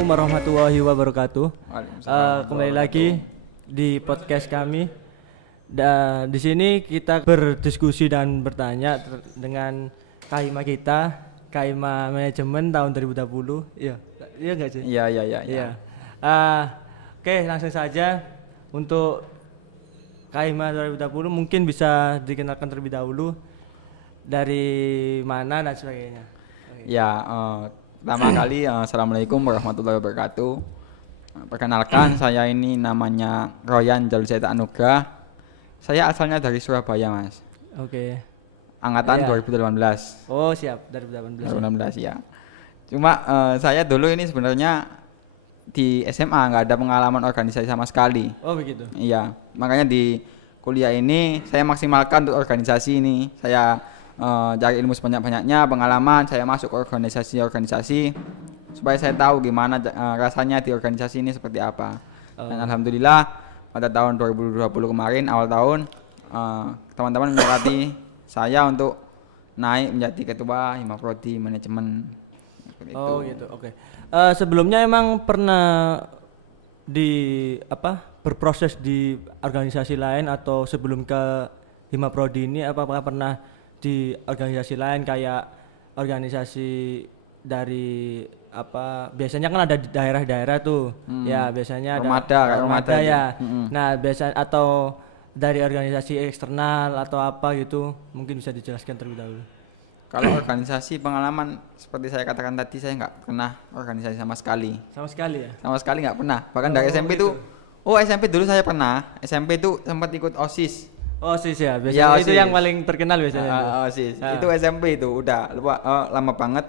Assalamualaikum warahmatullahi wabarakatuh. Kembali lagi di podcast kami. Di sini kita berdiskusi dan bertanya dengan KHIMA kita, KHIMA Manajemen tahun 2020. Iya nggak sih? Iya. Oke, langsung saja untuk KHIMA 2020 mungkin bisa dikenalkan terlebih dahulu dari mana dan sebagainya. Ya, pertama kali Assalamualaikum warahmatullahi wabarakatuh. Perkenalkan, saya ini namanya Royan Jalsaita Anugrah. Saya asalnya dari Surabaya, Mas. Oke. Angkatan 2018. Oh, siap, dari 2018. Ya. Cuma saya dulu ini sebenarnya di SMA nggak ada pengalaman organisasi sama sekali. Oh, begitu. Iya, makanya di kuliah ini saya maksimalkan untuk organisasi ini. Saya cari ilmu sebanyak-banyaknya, pengalaman, saya masuk ke organisasi supaya saya tahu gimana rasanya di organisasi ini seperti apa. Dan alhamdulillah pada tahun 2020 kemarin awal tahun teman-teman menyepakati saya untuk naik menjadi ketua Hima Prodi Manajemen. Oh gitu, oke. Sebelumnya emang pernah berproses di organisasi lain atau sebelum ke Hima Prodi ini apakah pernah di organisasi lain kayak organisasi dari biasanya kan ada di daerah-daerah tuh. Ya, biasanya ada Romada ya. Nah, biasa atau dari organisasi eksternal atau apa gitu, mungkin bisa dijelaskan terlebih dahulu. Kalau organisasi pengalaman seperti saya katakan tadi, saya nggak pernah organisasi sama sekali. Sama sekali ya? Sama sekali nggak pernah. Bahkan dari SMP gitu. SMP dulu saya pernah. SMP itu sempat ikut OSIS. OSIS ya, biasanya ya, itu yang paling terkenal biasanya. OSIS. Itu SMP itu udah lama banget.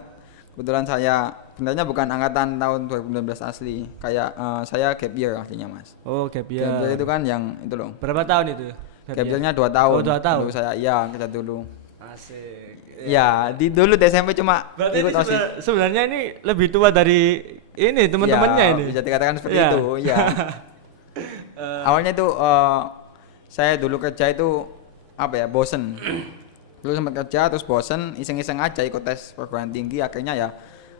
Kebetulan saya sebenarnya bukan angkatan tahun 2019 asli. Kayak saya gap year artinya, Mas. Oh, gap year. Gap year itu kan yang itu loh. Berapa tahun itu? Gap year-nya 2 tahun. Oh, 2 tahun. Dulu saya kerja dulu. Asik. Ya, dulu di SMP cuma berarti ikut OSIS. Sebenarnya ini lebih tua dari ini teman-temannya ini. Bisa dikatakan seperti itu, ya. Awalnya itu saya dulu kerja itu bosen. Dulu sempat kerja terus bosen, iseng-iseng aja ikut tes perguruan tinggi, akhirnya ya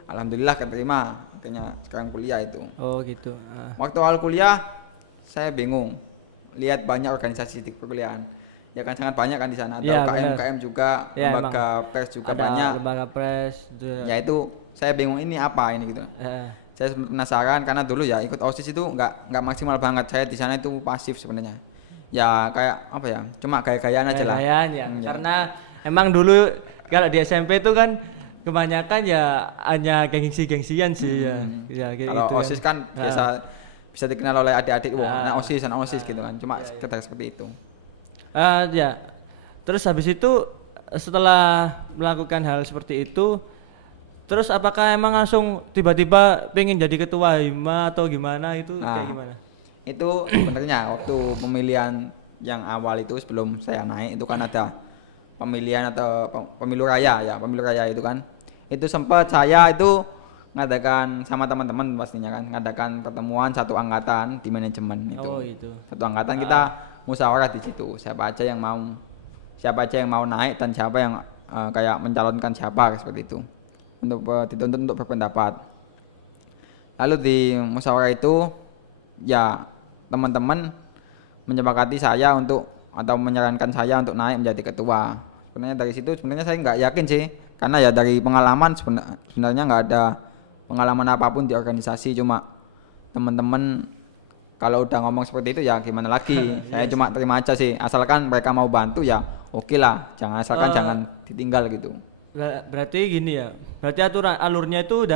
alhamdulillah keterima, akhirnya sekarang kuliah itu. Oh gitu. Waktu awal kuliah saya bingung, lihat banyak organisasi di perkuliahan. Ya kan sangat banyak kan di sana, ada UKM juga, lembaga pers juga banyak. Lembaga pers. Ya itu saya bingung ini apa ini gitu. Saya penasaran karena dulu ya ikut OSIS itu nggak maksimal banget. Saya di sana itu pasif sebenarnya. Ya kayak cuma gaya-gayaan aja lah. Ya. Karena emang dulu kalau di SMP itu kan kebanyakan ya hanya gengsi-gengsian sih ya kalau gitu OSIS kan biasa bisa dikenal oleh adik-adik, anak OSIS gitu kan. Cuma sekedar seperti itu. Ya. Terus habis itu setelah melakukan hal seperti itu, terus apakah emang langsung tiba-tiba pengen jadi ketua Hima atau gimana itu kayak gimana? Itu sebenarnya waktu pemilihan yang awal itu sebelum saya naik itu kan ada pemilihan atau pemilu raya itu kan. Itu sempat saya itu ngadakan sama teman-teman pastinya kan, ngadakan pertemuan satu angkatan di manajemen itu. Oh itu. Satu angkatan kita musyawarah di situ. Siapa aja yang mau naik dan siapa yang kayak mencalonkan siapa seperti itu. Dituntut untuk berpendapat. Lalu di musyawarah itu ya teman-teman menyepakati saya atau menyarankan saya untuk naik menjadi ketua. Sebenarnya dari situ saya nggak yakin sih, karena ya dari pengalaman sebenarnya nggak ada pengalaman apapun di organisasi, cuma teman-teman kalau udah ngomong seperti itu ya gimana lagi. Saya cuma terima aja sih, asalkan mereka mau bantu ya oke lah, jangan ditinggal gitu. Berarti gini ya, berarti alurnya itu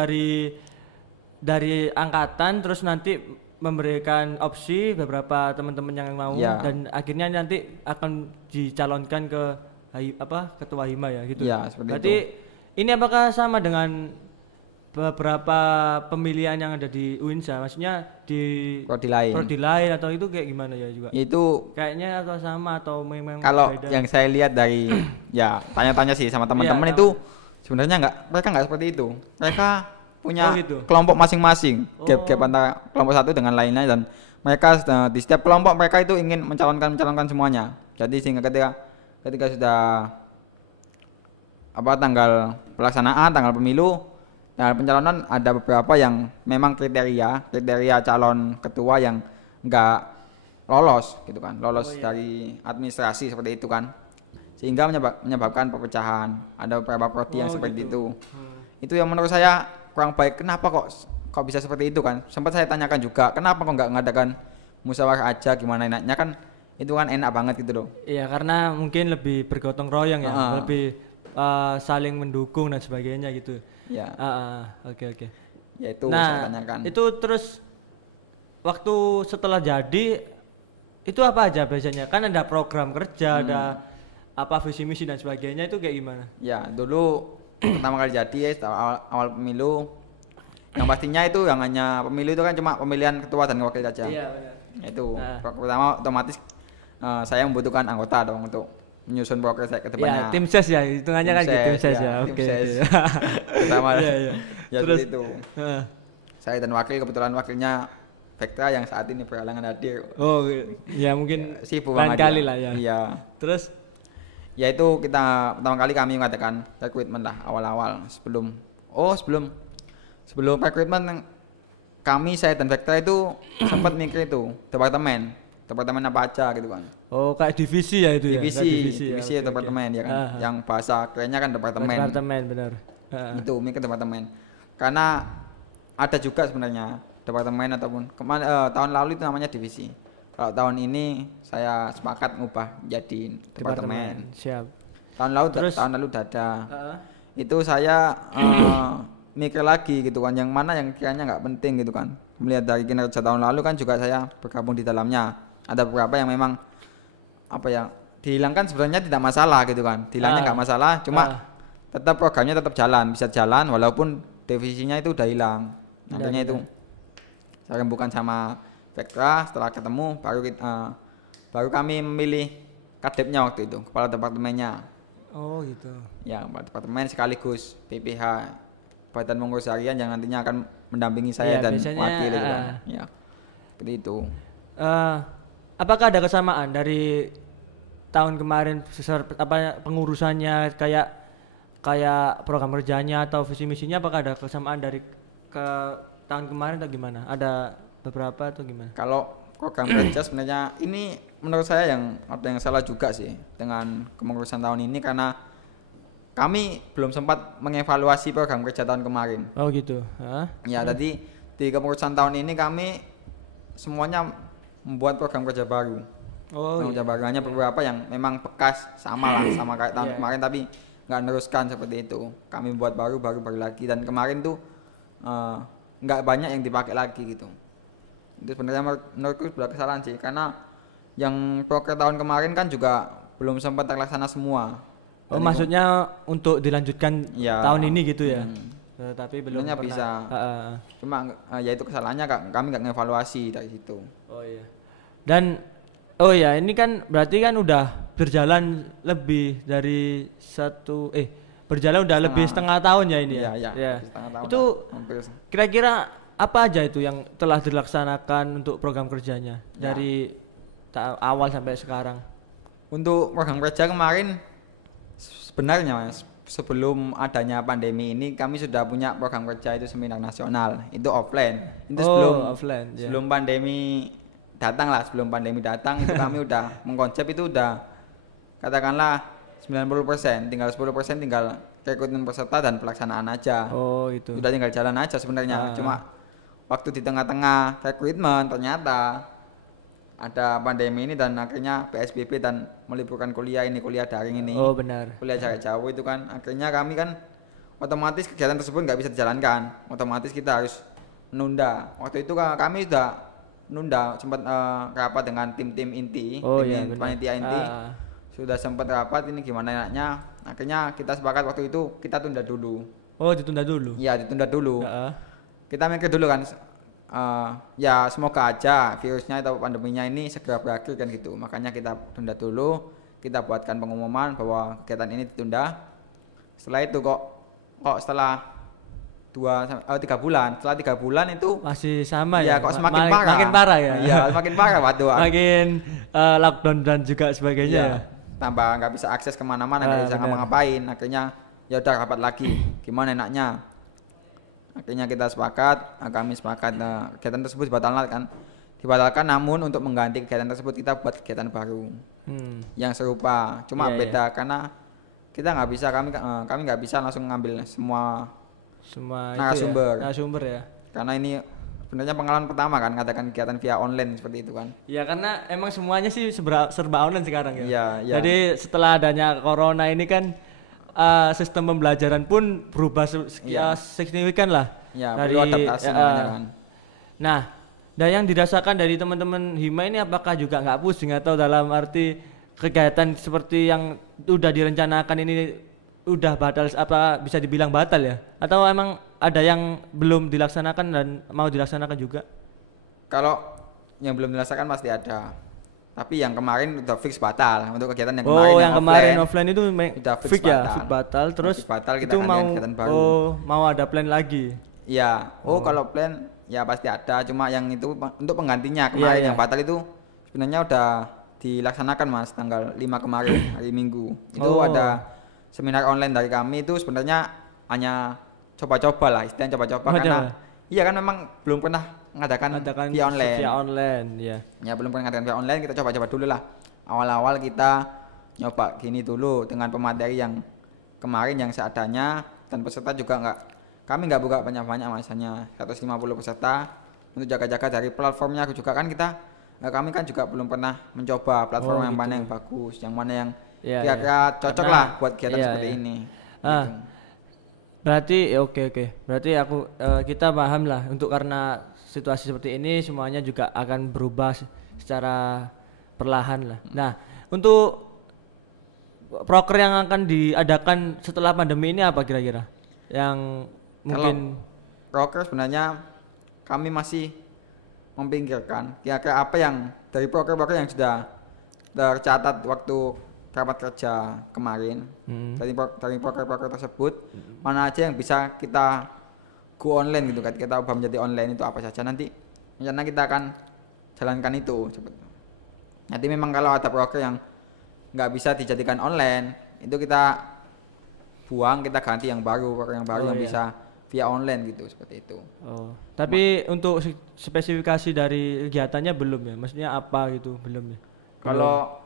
dari angkatan terus nanti memberikan opsi beberapa teman-teman yang mau dan akhirnya nanti akan dicalonkan ke ketua Hima ya gitu. Ya, seperti berarti itu. Ini apakah sama dengan beberapa pemilihan yang ada di UINSA, maksudnya di prodi lain atau itu kayak gimana ya juga? Itu kayaknya atau sama atau memang kalau beda? Yang saya lihat dari ya tanya-tanya sih sama teman-teman itu sebenarnya mereka nggak seperti itu. Mereka punya kelompok masing-masing, gap antara kelompok satu dengan lainnya, dan mereka di setiap kelompok mereka itu ingin mencalonkan semuanya. Jadi sehingga ketika sudah tanggal pelaksanaan, tanggal pemilu, Nah, pencalonan ada beberapa yang memang kriteria calon ketua yang enggak lolos gitu kan, lolos dari administrasi seperti itu kan, sehingga menyebabkan perpecahan. Ada beberapa prodi yang seperti gitu. itu yang menurut saya kurang baik. Kenapa kok bisa seperti itu kan? Sempat saya tanyakan juga, kenapa kok nggak ngadakan musyawarah aja, gimana enaknya kan, itu kan enak banget gitu loh. Iya, karena mungkin lebih bergotong royong ya, lebih saling mendukung dan sebagainya gitu. Ya. Oke. Ya itu Nah, saya tanyakan. itu terus waktu setelah jadi itu apa aja biasanya? Kan ada program kerja, ada apa visi misi dan sebagainya, itu kayak gimana? Ya, dulu pertama kali jadi ya awal pemilu, yang pastinya itu yang hanya pemilu itu kan cuma pemilihan ketua dan wakil saja. Iya, benar. Itu pertama otomatis saya membutuhkan anggota dong untuk menyusun program saya ke depannya. Ya, tim ses ya, hitungannya kan gitu, tim ses ya. Tim Oke. ses. Pertama Iya. ya Terus seperti itu. Saya dan kebetulan wakilnya Vectra yang saat ini berhalangan hadir. Oh, ya mungkin sibuk lain banget kali ya. lah ya. Iya. Terus Ya itu kita pertama kali kami mengadakan rekrutmen lah awal-awal sebelum rekrutmen kami saya dan Vectra itu sempat mikir itu departemen apa aja gitu kan. oh, kayak divisi ya itu divisi ya. departemen ya kan. Yang bahasa kerennya kan departemen. Departemen benar. Itu mikir departemen. Karena ada juga sebenarnya departemen ataupun tahun lalu itu namanya divisi. Kalau tahun ini saya sepakat ngubah jadi departemen. Siap. Tahun lalu udah ada. Itu saya mikir lagi gitu kan, yang mana yang kiranya nggak penting gitu kan. Melihat dari kinerja tahun lalu kan juga saya bergabung di dalamnya. Ada beberapa yang memang dihilangkan sebenarnya tidak masalah gitu kan. Dihilangnya nggak masalah, cuma tetap programnya tetap bisa jalan walaupun divisinya itu udah hilang. Nantinya itu saya rembukan sama Vectra, setelah ketemu baru kami memilih kadepnya waktu itu, kepala departemennya. Oh gitu. Ya, kepala departemen sekaligus BPH, Badan Pengurus Harian yang nantinya akan mendampingi saya dan wakil itu kan. Ya, seperti itu. Apakah ada kesamaan dari tahun kemarin pengurusannya kayak program kerjanya atau visi misinya, apakah ada kesamaan dari ke tahun kemarin atau gimana? Ada beberapa atau gimana? Kalau program kerja sebenarnya ini menurut saya ada yang salah juga sih dengan kepengurusan tahun ini, karena kami belum sempat mengevaluasi program kerja tahun kemarin. Oh gitu. Ya, tadi di kepengurusan tahun ini kami semuanya membuat program kerja baru. Program kerja baru hanya beberapa yang memang bekas sama kayak tahun kemarin, tapi nggak meneruskan seperti itu. Kami buat baru lagi, dan kemarin tuh nggak banyak yang dipakai lagi gitu. Itu sebenarnya menurutku sebuah kesalahan sih, karena yang proker tahun kemarin kan juga belum sempat terlaksana semua. Oh, maksudnya untuk dilanjutkan tahun ini gitu ya? Tapi belum pernah bisa. Cuma ya itu kesalahannya kami nggak ngevaluasi dari situ. Oh iya. Dan ini kan berarti kan udah berjalan lebih dari berjalan udah lebih setengah tahun ya ini ya? Iya. Setengah tahun. Itu kira-kira apa aja itu yang telah dilaksanakan untuk program kerjanya dari awal sampai sekarang? Untuk program kerja kemarin sebenarnya Mas, sebelum adanya pandemi ini kami sudah punya program kerja itu seminar nasional, itu offline. Itu sebelum pandemi datang itu kami udah mengkonsep itu, udah katakanlah 90%, tinggal 10% tinggal rekrutmen peserta dan pelaksanaan aja. Oh itu. Udah tinggal jalan aja sebenarnya. Cuma waktu di tengah-tengah rekrutmen ternyata ada pandemi ini dan akhirnya PSBB dan meliburkan kuliah daring ini. Oh benar. Kuliah jarak jauh itu kan, akhirnya kami kan otomatis kegiatan tersebut nggak bisa dijalankan. Otomatis kita harus menunda. Waktu itu kami sudah menunda, sempat rapat dengan tim inti, panitia inti. Sudah sempat rapat ini gimana enaknya. Akhirnya kita sepakat waktu itu kita tunda dulu. Oh ditunda dulu? Iya ditunda dulu. Kita mikir dulu kan. Ya semoga aja virusnya atau pandeminya ini segera berakhir kan gitu. Makanya kita tunda dulu, kita buatkan pengumuman bahwa kegiatan ini ditunda. Setelah itu kok setelah 3 bulan, setelah 3 bulan itu masih sama ya? Kok makin parah ya? Iya makin parah, waduh. Makin lockdown dan juga sebagainya ya? Tambah nggak bisa akses kemana-mana, nggak bisa ngapa-ngapain. Akhirnya ya udah rapat lagi, gimana enaknya. Akhirnya kita sepakat, kami sepakat kegiatan tersebut dibatalkan, namun untuk mengganti kegiatan tersebut kita buat kegiatan baru yang serupa, cuma beda karena kita nggak bisa, kami nggak bisa langsung ngambil semua narasumber ya. Karena ini sebenarnya pengalaman pertama kan ngadakan kegiatan via online seperti itu kan. Ya karena emang semuanya sih serba online sekarang ya. Iya. Jadi setelah adanya corona ini kan sistem pembelajaran pun berubah signifikan lah. Ya, perlu adaptasi namanya kan. Nah, dan yang dirasakan dari teman-teman Hima ini apakah juga nggak pusing atau dalam arti kegiatan seperti yang udah direncanakan ini udah batal, apa bisa dibilang batal ya? Atau emang ada yang belum dilaksanakan dan mau dilaksanakan juga? Kalau yang belum dilaksanakan pasti ada. Tapi yang kemarin udah fix batal untuk kegiatan yang kemarin. Oh, yang kemarin offline itu udah fix batal. Terus fix batal, kita itu mau kegiatan baru. Mau ada plan lagi. Iya. Kalau plan ya pasti ada, cuma yang itu untuk penggantinya kemarin yang batal itu sebenarnya udah dilaksanakan Mas tanggal 5 kemarin hari Minggu. Itu ada seminar online dari kami, itu sebenarnya hanya coba-coba lah, istilahnya coba-coba karena iya kan memang belum pernah mengadakan via online. Ya belum pernah mengadakan via online, kita coba-coba dulu lah. Awal-awal kita nyoba gini dulu dengan pemateri yang kemarin yang seadanya, dan peserta juga kami nggak buka banyak-banyak Mas, hanya 150 peserta untuk jaga-jaga dari platformnya juga kan kami kan juga belum pernah mencoba platform yang mana yang bagus, yang mana yang kira-kira cocok lah buat kegiatan seperti ini. Gitu. Berarti oke. Berarti kita paham lah, untuk karena situasi seperti ini semuanya juga akan berubah secara perlahan lah. Nah, untuk proker yang akan diadakan setelah pandemi ini apa kira-kira? Yang mungkin proker sebenarnya kami masih memikirkan kira-kira apa yang dari proker-proker yang sudah tercatat waktu rapat kerja kemarin, dari proker-proker tersebut mana aja yang bisa kita go online gitu kan, kita ubah menjadi online, itu apa saja nanti rencana kita akan jalankan itu. Nanti memang kalau ada proker yang nggak bisa dijadikan online, itu kita buang, kita ganti yang baru, proker yang baru yang bisa via online gitu, seperti itu. Tapi untuk spesifikasi dari kegiatannya belum ya, maksudnya apa gitu belum ya? Kalau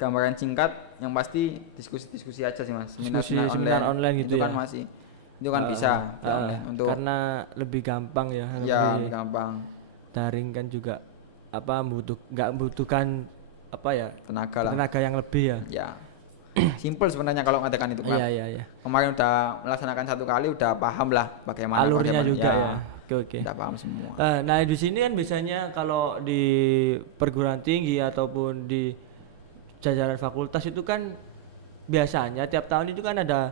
gambaran singkat yang pasti diskusi aja sih Mas, seminar online gitu itu ya? Kan masih itu kan bisa untuk karena lebih gampang ya, lebih gampang. Daring kan juga nggak membutuhkan tenaga yang lebih ya. Simple sebenarnya kalau ngadakan itu kan. Iya. Kemarin udah melaksanakan 1 kali, udah paham lah bagaimana alurnya juga ya. Oke. Udah paham semua. Nah di sini kan biasanya kalau di perguruan tinggi ataupun di jajaran fakultas itu kan biasanya tiap tahun itu kan ada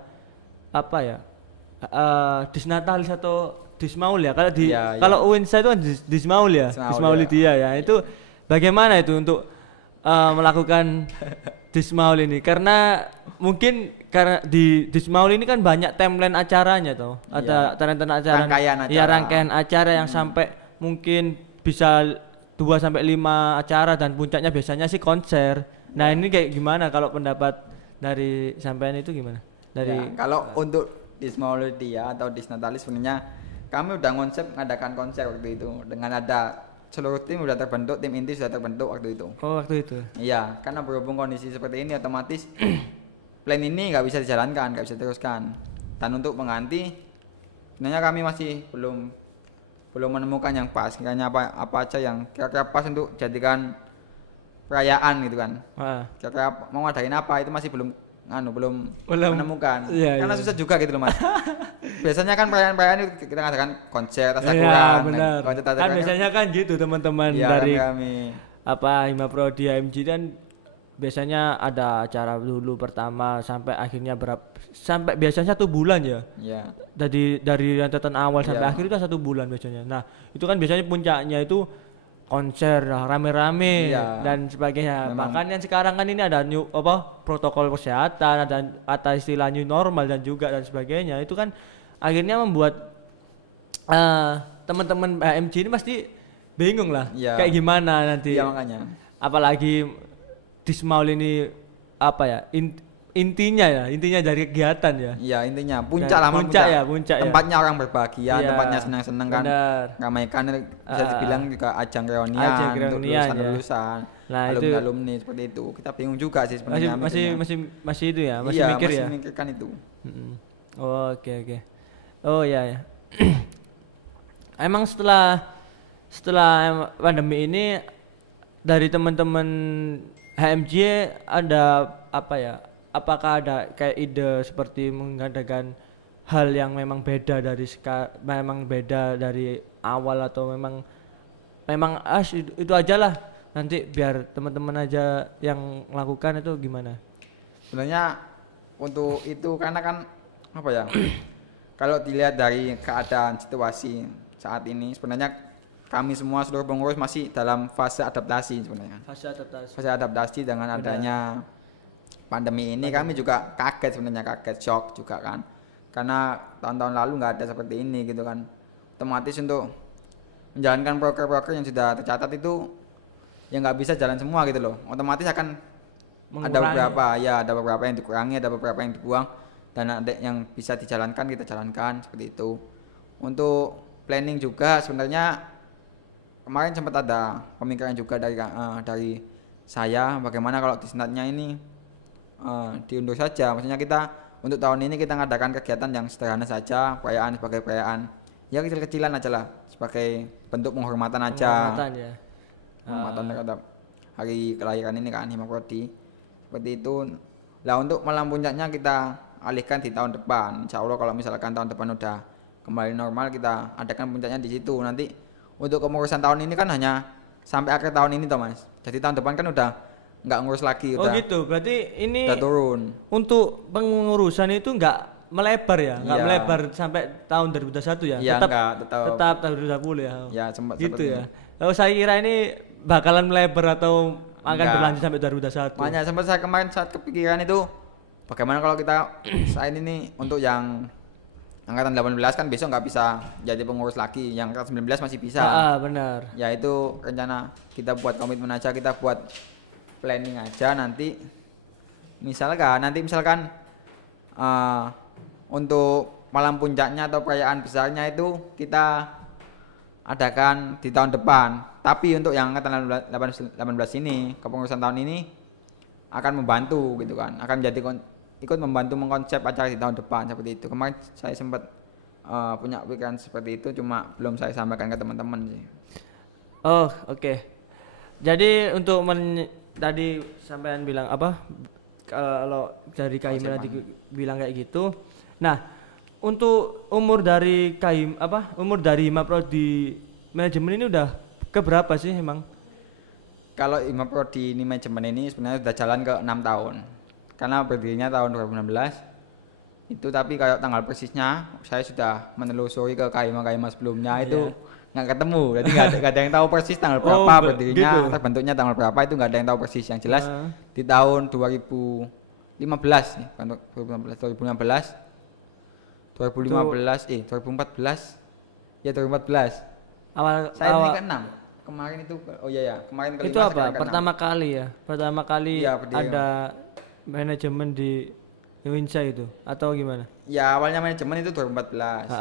disnatalis atau dismaul ya. Kalau UINSA itu kan dismaul ya, dismaulidia ya. Itu bagaimana itu untuk melakukan dismaul ini? Karena di dismaul ini kan banyak timeline acaranya tuh. Ada timeline acara. Rangkaian acara yang sampai mungkin bisa 2-5 acara, dan puncaknya biasanya sih konser. Nah, ini kayak gimana kalau pendapat dari sampean itu gimana? Kalau untuk dismaulidia atau disnatalis sebenarnya kami udah konsep ngadakan konser waktu itu, dengan ada seluruh tim udah terbentuk, tim inti sudah terbentuk waktu itu. Waktu itu. Iya, karena berhubung kondisi seperti ini otomatis plan ini nggak bisa dijalankan, nggak bisa diteruskan. Dan untuk pengganti, sebenarnya kami masih belum menemukan yang pas. Kayaknya apa aja yang kira-kira pas untuk jadikan perayaan gitu kan. Kira-kira mau ngadain apa itu masih belum menemukan. Karena susah juga gitu loh Mas. Biasanya kan perayaan-perayaan itu kita ngadakan konser tasyakuran, konser kan biasanya kan gitu teman-teman dari Hima Prodi AMG dan biasanya ada acara dulu pertama sampai akhirnya sampai biasanya 1 bulan ya. Dari rentetan awal sampai akhir itu 1 bulan biasanya. Nah, itu kan biasanya puncaknya itu konser rame-rame dan sebagainya. Makanya sekarang kan ini ada protokol kesehatan, ada istilah new normal dan sebagainya. Itu kan akhirnya membuat teman-teman AMG ini pasti bingung lah kayak gimana nanti. Makanya. Apalagi dismaul ini intinya dari kegiatan ya. Iya, intinya puncak lah, Puncak ya, puncak ya. tempatnya orang berbahagia, Iya, tempatnya senang-senang kan. benar. Ramaikan bisa dibilang juga ajang reunian Ajang untuk reunian, ya. lulusan-lulusan, Nah, itu alumni-alumni seperti itu. Kita bingung juga sih masih sebenarnya masih mikirnya. masih itu ya, masih Iya, mikir masih ya. memikirkan itu. Mm-mm. Oh, oke. Oh ya. Emang setelah pandemi ini dari teman-teman HMJ ada apa ya? Apakah ada kayak ide seperti mengadakan hal yang memang beda memang beda dari awal, atau memang itu aja lah, nanti biar teman-teman aja yang melakukan, itu gimana? Sebenarnya untuk itu karena kan apa ya? Kalau dilihat dari keadaan situasi saat ini, sebenarnya kami semua seluruh pengurus masih dalam fase adaptasi sebenarnya. Fase adaptasi dengan adanya pandemi ini. Kami juga kaget sebenarnya, shock juga kan. Karena tahun-tahun lalu nggak ada seperti ini gitu kan. Otomatis untuk menjalankan proker-proker yang sudah tercatat itu ya nggak bisa jalan semua gitu loh. Otomatis akan ada beberapa yang dikurangi, ada beberapa yang dibuang, dan ada yang bisa dijalankan kita jalankan seperti itu. Untuk planning juga sebenarnya kemarin sempat ada pemikiran juga dari saya, bagaimana kalau disenatnya ini diundur saja. Maksudnya kita untuk tahun ini kita ngadakan kegiatan yang sederhana saja, perayaan sebagai perayaan ya kecil-kecilan aja lah, sebagai bentuk penghormatan aja. Penghormatan terhadap hari kelahiran ini kan Himaprodi. Seperti itu. Lah untuk malam puncaknya kita alihkan di tahun depan. Insya Allah kalau misalkan tahun depan udah kembali normal, kita adakan puncaknya di situ. Nanti untuk kepengurusan tahun ini kan hanya sampai akhir tahun ini toh Mas. Jadi tahun depan kan udah nggak ngurus lagi, Oh udah. gitu, berarti ini udah turun. Untuk pengurusan itu nggak melebar ya, nggak melebar sampai tahun 2021 ya? Iya, tetap tahun 2020 ya? Ya sempat gitu ya. Oh, saya kira ini bakalan melebar atau akan berlanjut sampai 2021. Makanya sempat saya kemarin saat kepikiran itu, bagaimana kalau kita saat ini untuk yang angkatan 18 kan besok nggak bisa jadi pengurus lagi, yang angkatan 19 masih bisa. Benar. Ya itu rencana kita buat komitmen aja, kita buat planning aja nanti. Misalkan untuk malam puncaknya atau perayaan besarnya itu kita adakan di tahun depan. Tapi untuk yang angkatan 18 ini, kepengurusan tahun ini akan membantu gitu kan, akan menjadi ikut membantu mengkonsep acara di tahun depan seperti itu. Kemarin saya sempat punya pikiran seperti itu, cuma belum saya sampaikan ke teman-teman sih. Oh, oke. Jadi untuk tadi sampean bilang apa? Kalau dari Kahim tadi bilang kayak gitu. Nah, untuk umur dari Himaprodi manajemen ini udah keberapa sih emang? Kalau Himaprodi ini manajemen ini sebenarnya sudah jalan ke 6 tahun. Karena berdirinya tahun 2016. Itu tapi kayak tanggal persisnya saya sudah menelusuri ke KHIMA sebelumnya itu nggak ketemu. Jadi nggak ada yang tahu persis tanggal berapa berdirinya, gitu. Terbentuknya tanggal berapa itu nggak ada yang tahu persis. Yang jelas di tahun 2015 nih, 2014 ya 2014 saya ini ke-6 kemarin itu. Kemarin kelima. Itu apa pertama kali ya ada manajemen di Indonesia itu atau gimana? Ya awalnya manajemen itu 2014.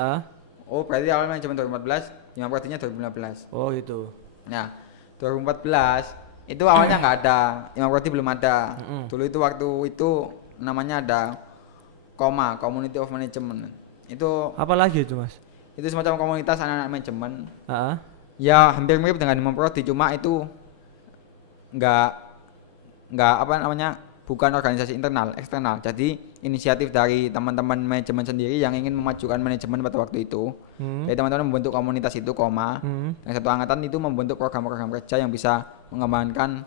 Oh berarti awal manajemen 2014, Himaprodinya 2015. Oh gitu. Nah 2014 itu awalnya nggak ada, Himaprodi belum ada. Dulu itu waktu itu namanya ada Community of Management. Itu apa lagi itu Mas? Itu semacam komunitas anak-anak manajemen. Ya hampir mirip dengan Himaprodi, cuma itu nggak bukan organisasi internal, eksternal. Jadi inisiatif dari teman-teman manajemen sendiri yang ingin memajukan manajemen pada waktu itu. Jadi teman-teman membentuk komunitas itu, yang satu angkatan itu membentuk program-program kerja yang bisa mengembangkan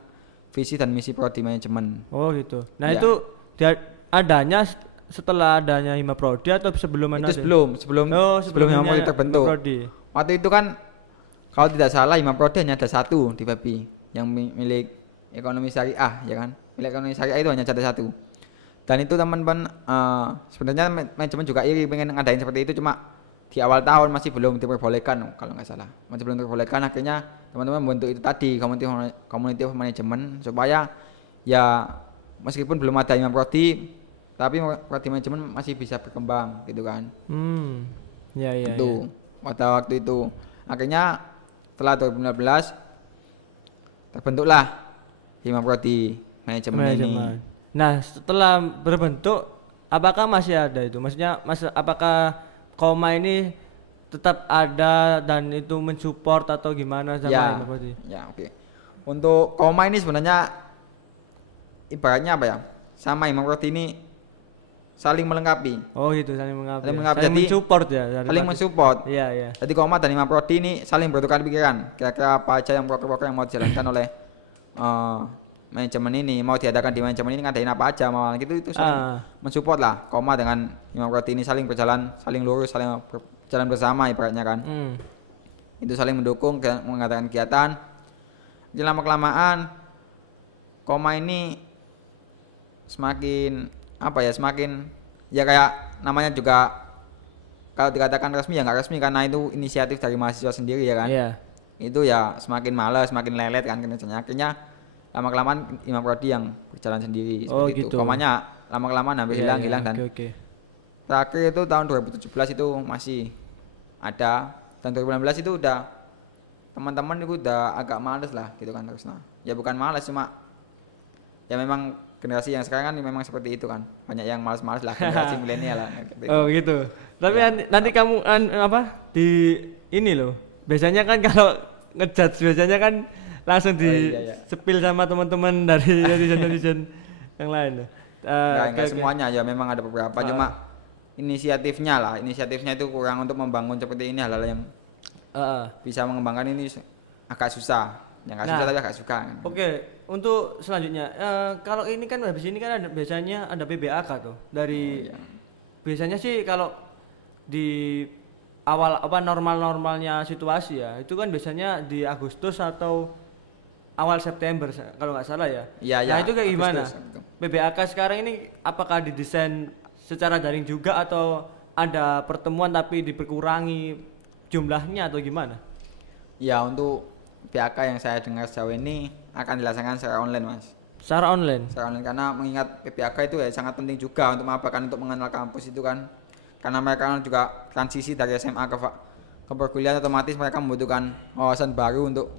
visi dan misi prodi manajemen. Oh gitu. Nah itu adanya setelah adanya Himaprodi atau sebelum mana? Itu sebelum Himaprodi terbentuk. Waktu itu kan kalau tidak salah Himaprodi hanya ada satu di Babi yang milik ekonomi syariah, ya kan? Milik ekonomi syariah itu hanya ada satu. Dan itu teman-teman sebenarnya manajemen juga iri pengen ngadain seperti itu, cuma di awal tahun masih belum diperbolehkan kalau nggak salah. Masih belum diperbolehkan, akhirnya teman-teman membentuk itu tadi community of management supaya ya meskipun belum ada Himaprodi Tapi prodi manajemen masih bisa berkembang gitu kan. Ya ya. Itu pada waktu itu akhirnya setelah 2015 terbentuklah Hima Prodi manajemen ini. Nah, setelah berbentuk apakah masih ada itu? Maksudnya apakah Koma ini tetap ada dan itu mensupport atau gimana sama Hima Prodi? Ya, oke. Untuk Koma ini sebenarnya ibaratnya apa ya? Sama Hima Prodi ini saling melengkapi. Oh gitu, saling melengkapi. Saling mensupport ya. Saling mensupport. Iya, iya. Jadi Koma dan Hima Prodi ini saling bertukar pikiran. Kira-kira apa aja yang proker-proker yang mau dijalankan oleh manajemen ini, mau diadakan di manajemen ini, ngadain apa aja mau gitu, itu saling mensupport lah. Koma dengan Hima Prodi ini saling berjalan, saling lurus, saling berjalan bersama ibaratnya kan. Itu saling mendukung mengadakan kegiatan. Jadi lama-kelamaan Koma ini semakin apa ya, semakin ya kayak namanya juga kalau dikatakan resmi ya nggak resmi karena itu inisiatif dari mahasiswa sendiri ya kan. Itu ya semakin malas, semakin lelet kan kerjanya. Akhirnya lama-kelamaan Hima Prodi yang berjalan sendiri seperti itu. Komanya lama-kelamaan hampir hilang dan terakhir itu tahun 2017 itu masih ada, dan 2016 itu udah teman-teman itu udah agak males lah gitu kan terus. Nah, ya bukan males, cuma ya memang generasi yang sekarang kan memang seperti itu kan, banyak yang malas-malas lah, generasi milenial lah gitu. Oh gitu. Tapi nanti kamu apa di ini loh, biasanya kan kalau ngejudge biasanya kan langsung di sepil sama teman-teman dari netizen yang lain loh. Enggak semuanya ya, memang ada beberapa, cuma inisiatifnya itu kurang untuk membangun seperti ini, hal-hal yang bisa mengembangkan ini agak susah. Yang nggak susah tapi agak suka kan. Oke, untuk selanjutnya kalau ini kan habis ini kan biasanya ada PBAK tuh dari biasanya sih kalau di awal apa normalnya situasi ya itu kan biasanya di Agustus atau awal September kalau nggak salah ya. Nah itu kayak gimana? PBAK sekarang ini apakah didesain secara daring juga atau ada pertemuan tapi diperkurangi jumlahnya atau gimana? Ya, untuk PBAK yang saya dengar sejauh ini akan dilaksanakan secara online, Mas. Secara online? Secara online, karena mengingat PBAK itu ya sangat penting juga untuk apa kan, untuk mengenal kampus itu kan. Karena mereka juga transisi dari SMA ke perkuliahan, otomatis mereka membutuhkan wawasan baru untuk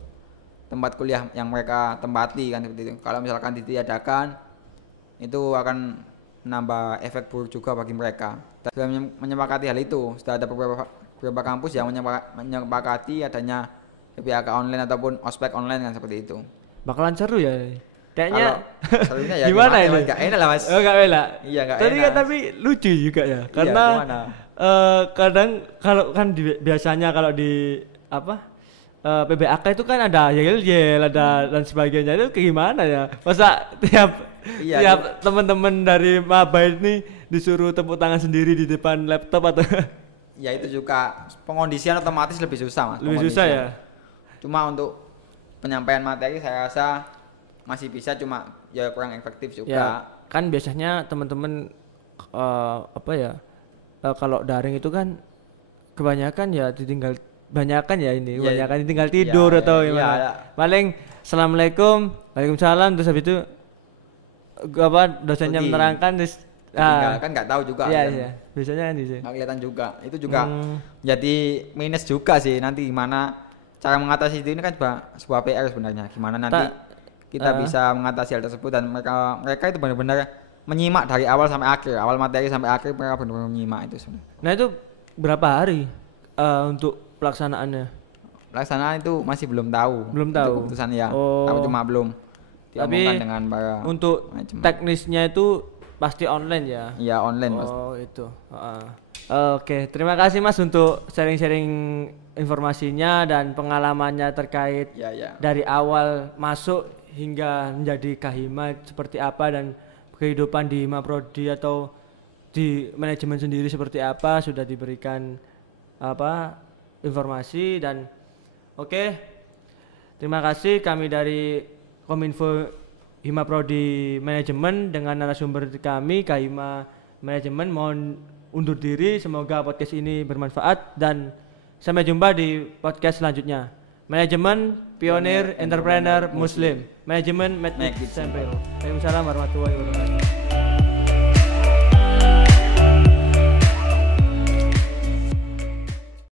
tempat kuliah yang mereka tempati kan seperti itu. Kalau misalkan ditiadakan, itu akan menambah efek buruk juga bagi mereka. Sudah menyepakati hal itu, sudah ada beberapa kampus yang menyepakati adanya PBAK online ataupun ospek online kan seperti itu. Bakalan seru ya. Kayaknya serunya ya gimana ini? Gak enak lah, Mas. Oh, gak enak. Iya, gak enak. Tapi lucu juga ya. Karena kadang kalau kan biasanya kalau di apa? PBAK itu kan ada yel-yel, ada dan sebagainya. Itu kayak gimana ya? Masa tiap teman-teman dari maba ini disuruh tepuk tangan sendiri di depan laptop atau ya itu juga pengondisian otomatis lebih susah, Mas. Lebih susah ya. Cuma untuk penyampaian materi saya rasa masih bisa, cuma ya kurang efektif juga. Ya, kan biasanya teman-teman kalau daring itu kan kebanyakan ya ditinggal ditinggal tidur atau gimana. Paling assalamualaikum, waalaikumsalam, terus habis itu dosennya menerangkan terus kan nggak tahu juga. Iya. Biasanya kan gitu. Nggak kelihatan juga. Itu juga jadi minus juga sih, nanti gimana cara mengatasi itu. Ini kan sebuah PR sebenarnya, gimana nanti kita bisa mengatasi hal tersebut, dan mereka itu benar-benar menyimak dari awal sampai akhir, awal materi sampai akhir mereka benar-benar menyimak itu sebenarnya. Nah itu berapa hari untuk pelaksanaannya? Pelaksanaan itu masih belum tahu. Belum tahu. Keputusan ya. Tapi cuma belum diomongkan dengan para untuk manajemen. Teknisnya itu pasti online ya? Iya, online, Mas. Oh itu. Oke, terima kasih Mas untuk sharing-sharing informasinya dan pengalamannya terkait dari awal masuk hingga menjadi Kahima seperti apa, dan kehidupan di Hima Prodi atau di manajemen sendiri seperti apa, sudah diberikan informasi. Dan terima kasih kami dari Kominfo Hima Prodi Manajemen dengan narasumber kami Kahima Manajemen mohon undur diri. Semoga podcast ini bermanfaat dan sampai jumpa di podcast selanjutnya. Manajemen Pionir Entrepreneur Muslim. Manajemen Make It Simple. Waalaikumsalam warahmatullahi wabarakatuh.